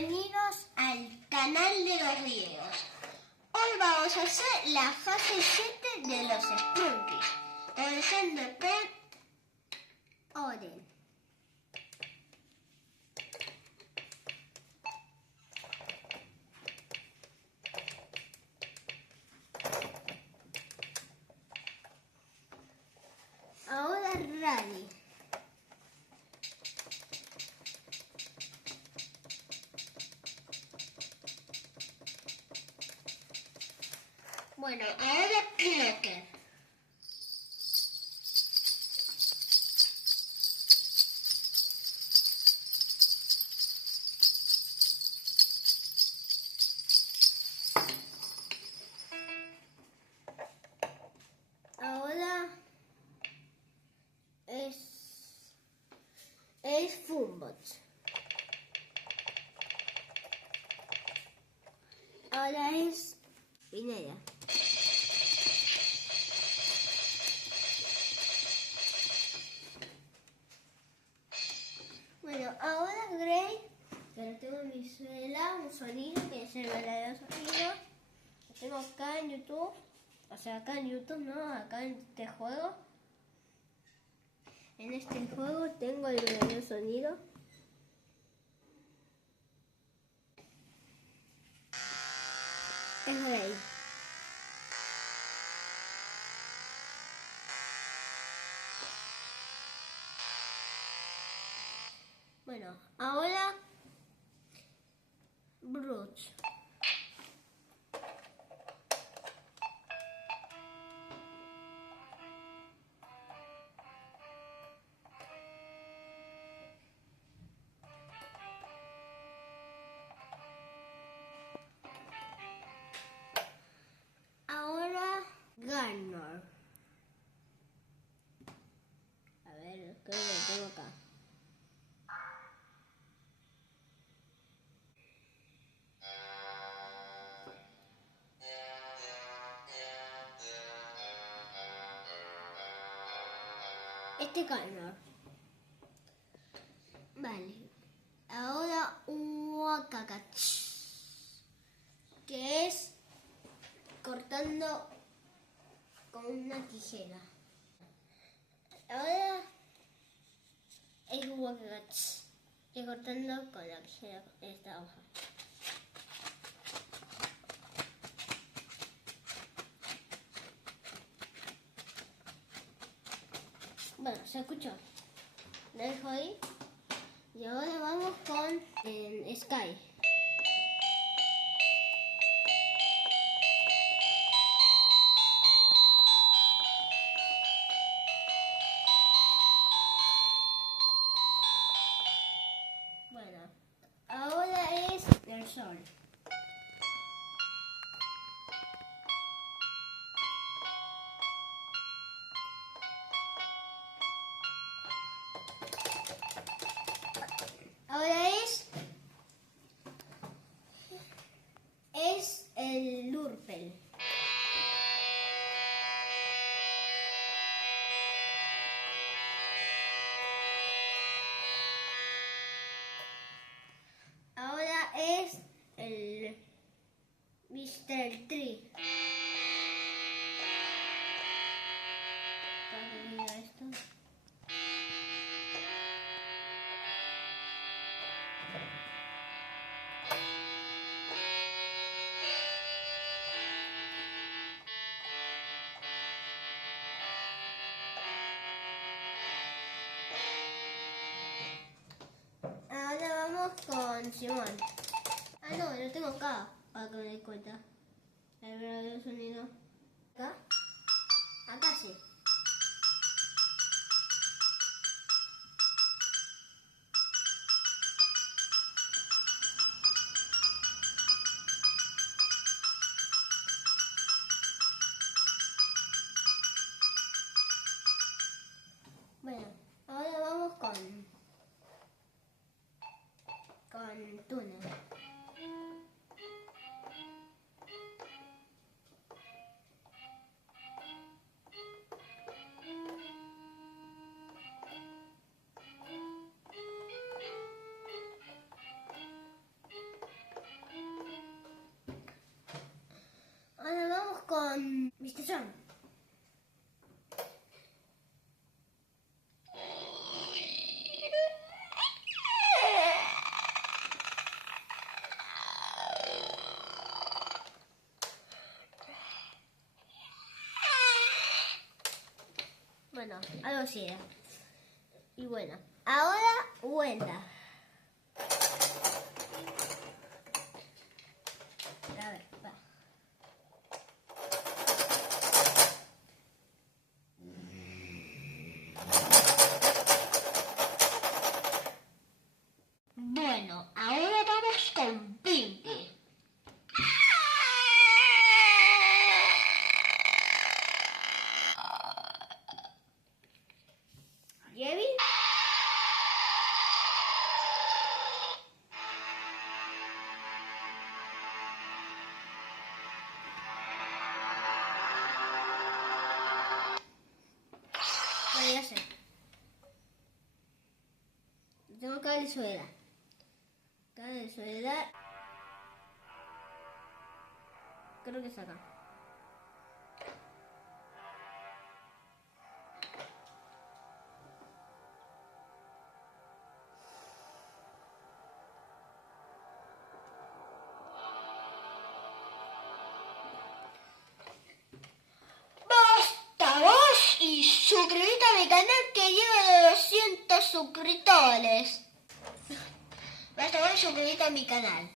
bienvenidos al canal de los videos. Hoy vamos a hacer la fase 7 de los Spelunky. Empezando por Orden. Ahora Rally. Bueno, ahora Clocker. Ahora es Funbot. Ahora es Pineda. Bueno, ahora Grey, pero tengo en mi suela un sonido que es el verdadero sonido. Lo tengo acá en YouTube, o sea, acá en YouTube, no, acá en este juego. En este juego tengo el verdadero sonido. Es Grey. Bueno, ahora Brooch. Ahora Garnor. A ver, creo que lo tengo acá. Este Garnor. Vale. Ahora Wakakach, que es cortando con una tijera. Ahora es Wakakach, que cortando con la tijera esta hoja. Bueno, se escuchó. Lo dejo ahí. Y ahora vamos con Sky. Bueno, ahora es el sol. Ahora es el Lurpel. Ahora es el Mr. Tree. Para que diga esto. Ahora vamos con Simón. Ah, no, lo tengo acá, para que me dé cuenta. El verdadero sonido. ¿Acá? Acá sí. Bueno, ahora vamos con Tuna. Bueno, algo así era. Y bueno, ahora Wenda. A ver, va. Bueno, ahora vamos con Pinky. ¿Jevi? Bueno, ya sé. Tengo Cabezuela. Cabezuela. Creo que es acá. Basta vos y suscríbete a mi canal que lleva 200 suscriptores. Basta vos y suscríbete a mi canal.